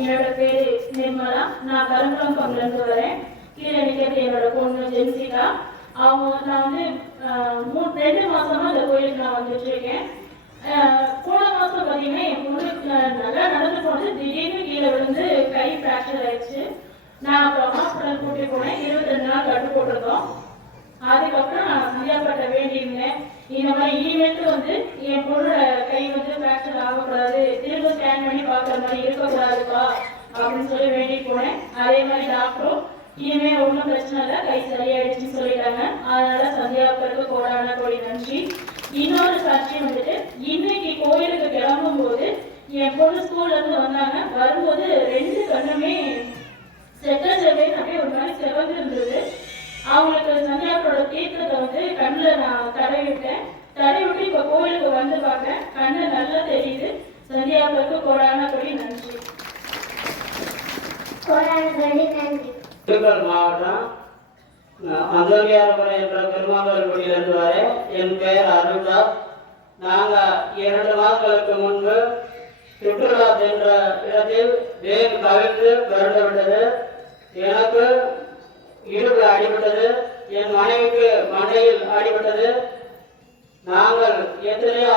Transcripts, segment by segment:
என்னோட பேரு நிர்மலா. நான் கருங்குளம் பங்குலேருந்து வரேன். கீழே நிற்கிறது என்னோட பொண்ணு ஜென்சிகா. அவங்க நான் வந்து மூணு ரெண்டு மாசமா இந்த கோயிலுக்கு நான் வந்துட்டு இருக்கேன். போன மாசம் பார்த்தீங்கன்னா என் பொண்ணு நல்லா நடந்து போனது. திடீர்னு கீழே விழுந்து கை ஃப்ராக்சர் ஆயிடுச்சு. நான் அப்புறம் ஹாஸ்பிட்டல் கூட்டிட்டு போனேன். இருபத்தி ரெண்டு நாள் கட்டு போட்டிருந்தோம். அதுக்கப்புறம் நான் சந்தியாப்பட்ட வேண்டியிருந்தேன். இந்த மாதிரி இனிமேட்டு வந்து என் பொண்ணோட கை வந்து ஃப்ராக்சர் ஆகக்கூடாது. திரும்ப ஸ்கேன் மாதிரி இருக்கக்கூடாதுப்பா அப்படின்னு சொல்லி வேண்டி போனேன். அதே மாதிரி டாக்டரும் இனிமே ஒன்றும் பிரச்சனை இல்லை. கை சரியாயிடுச்சுன்னு சொல்லிட்டாங்க. அதனால சந்தியாப்பருக்கு கோடான கோடி நன்றி. இன்னொரு சாட்சியம் வந்துட்டு இன்னைக்கு கோயிலுக்கு கிளம்பும் போது என் பொண்ணு ஸ்கூல்ல இருந்து வந்தாங்க. வரும்போது ரெண்டு கண்ணுமே செக்க செவ்வேன்னு அப்படியே ஒரு மாதிரி செவந்து இருந்தது அவங்களுக்கு சந்தியாக்களோட தீர்த்தத்தை வந்து கண்ணில் நான் தடவி விட்டேன் தடவி விட்டு இப்போ கோயிலுக்கு வந்து சந்தியாக்களுக்கு கோடான கொடி நன்றி. திண்டுக்கல் மாவட்டம் அந்தோனியார்புரம் என்ற பெருமாள்படியிலிருந்து வரேன் என் பெயர் அருள்தாஸ் நாங்கள் இரண்டு நாட்களுக்கு முன்பு சுற்றுலா சென்ற இடத்தில் வேன் கவிழ்ந்து கருண்டு விட்டது எனக்கு இடுப்பு அடிபட்டது. என் மனைவிக்கு மண்டையில் அடிபட்டது. நாங்கள் எத்தனையோ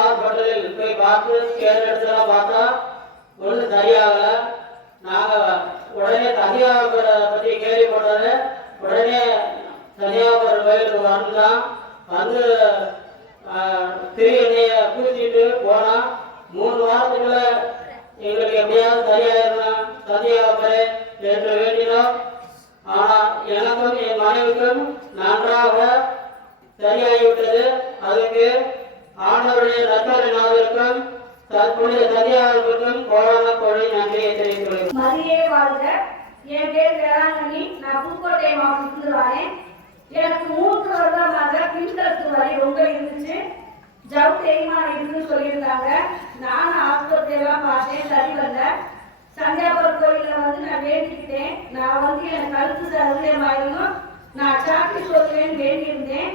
பார்த்து ஸ்கேன் எடுத்துலாம் பார்த்தா ஒன்றும் சரியாகலை. நாங்கள் உடனே தனியாக பற்றி கேள்விப்பட்டது உடனே தனியாக வயலுக்கு வந்தான் வந்து திரு எண்ணெயை பூசிட்டு போனால் மூணு வாரத்துக்குள்ள எங்களுக்கு எப்படியாவது சரியாயிருந்தோம் தனியாபுரே என்று வேண்டினோம். ஆனால் எனக்கும் என் மனைவிக்கும் நன்றாக சரியாகிவிட்டது. அதுக்கு ஆண்டவருடைய ரத்தரினாவிற்கும் தற்போதைய தனியாளர்களுக்கும் கோடான கோடி நன்றியை தெரிவித்துள்ளேன் மதியே வாழ்க. என் பேர் வேளாங்கண்ணி நான் புதுக்கோட்டை மாவட்டத்துல வரேன் எனக்கு மூன்று வருடமாக பின்கழுத்து வரை ரொம்ப இருந்துச்சு. ஜவு தேய்மானம் இருக்குன்னு சொல்லியிருந்தாங்க நானும் ஆஸ்பத்திரி எல்லாம் பார்த்தேன் சரி வரல. சந்தியாபுரம் கோயிலில் வந்து நான் வேண்டிக்கிட்டேன். நான் வந்து எனக்கு கழுத்து சதுரியமாயிரணும் நான் சாப்பிட்டு சொல்லுவேன்னு வேண்டியிருந்தேன்.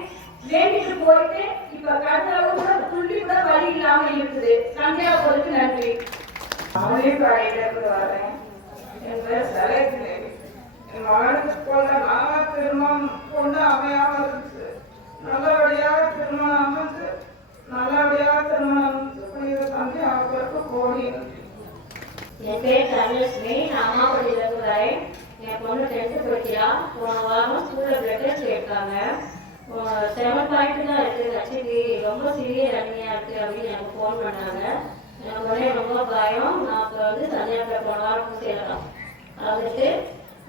வேண்டிட்டு போயிட்டு இப்ப கழுத்துல கூட துள்ளி கூட வழி இல்லாம இருக்குது. சந்தியாபுரத்துக்கு நன்றி. அமெரிக்காயிலிருந்து வரேன். என் பேர் சலேந்திரேவி என் மகனுக்கு போல நல்லா திருமணம் கொண்டு அமையாம இருந்துச்சு நல்லபடியாக திருமணம் அமைஞ்சு நல்லபடியாக திருமணம் அமைஞ்சு புனித தந்தை அவர்களுக்கு கோடி என் பேர் தனலட்சுமி நான் அம்மாபடியிலிருந்து வரேன். என் பொண்ணு டென்த்து படிக்கிறா. போன வாரம் ஸ்கூலில் பிளட் டெஸ்ட் எடுத்தாங்க. செவன் தான் இருக்குது ஹெச்பி ரொம்ப சிவியர் அனிமையாக இருக்குது அப்படின்னு எனக்கு ஃபோன் பண்ணாங்க. எனக்கு உடனே ரொம்ப பயம். நான் இப்போ வந்து சந்தியாபுரம் போன சேரலாம் அதுக்கு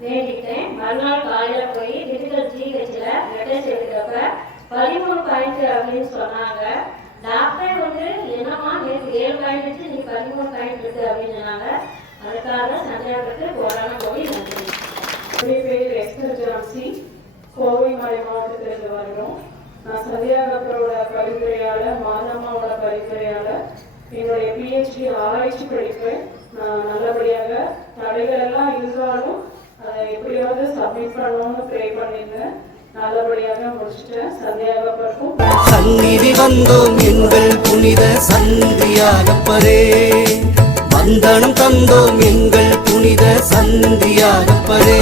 வேண்டிட்டேன் மறுநாள் காலையில் போய் டிஜிட்டல் ஜிஹெச்சில் பிளட் டெஸ்ட் எடுக்கிறப்ப பதிமூணு பாயிண்ட் அப்படின்னு சொன்னாங்க. டாக்டர் வந்து என்னம்மா நேற்று ஏழு பாயிண்ட் வச்சு நீ பதிமூணு பாயிண்ட் இருக்கு அப்படின்னு சொன்னாங்க. அதுக்காக சந்தியாபுரத்து போரான போய் நன்றி. என்னுடைய பேர் ஜான்சி கோவை மலை மாவட்டத்திலிருந்து வருகிறோம் நான் சந்தியாகப்பரோட பரிந்துரையாளர் மாதம்மாவோட பரிந்துரையாளர் என்னுடைய பிஹெச்டி ஆராய்ச்சி படிப்பு நான் நல்லபடியாக தடைகள் எல்லாம் இருந்தாலும் அதை எப்படியாவது சப்மிட் பண்ணணும்னு ப்ரே பண்ணியிருந்தேன் நல்லபடியாக முடிச்சிட்டேன். சந்தியாகப்பருக்கும் சந்நிதி வந்தோம் எங்கள் புனித சந்தியாகப்பரே வந்தனம் தந்தோம் எங்கள் புனித சந்தியாகப்பரே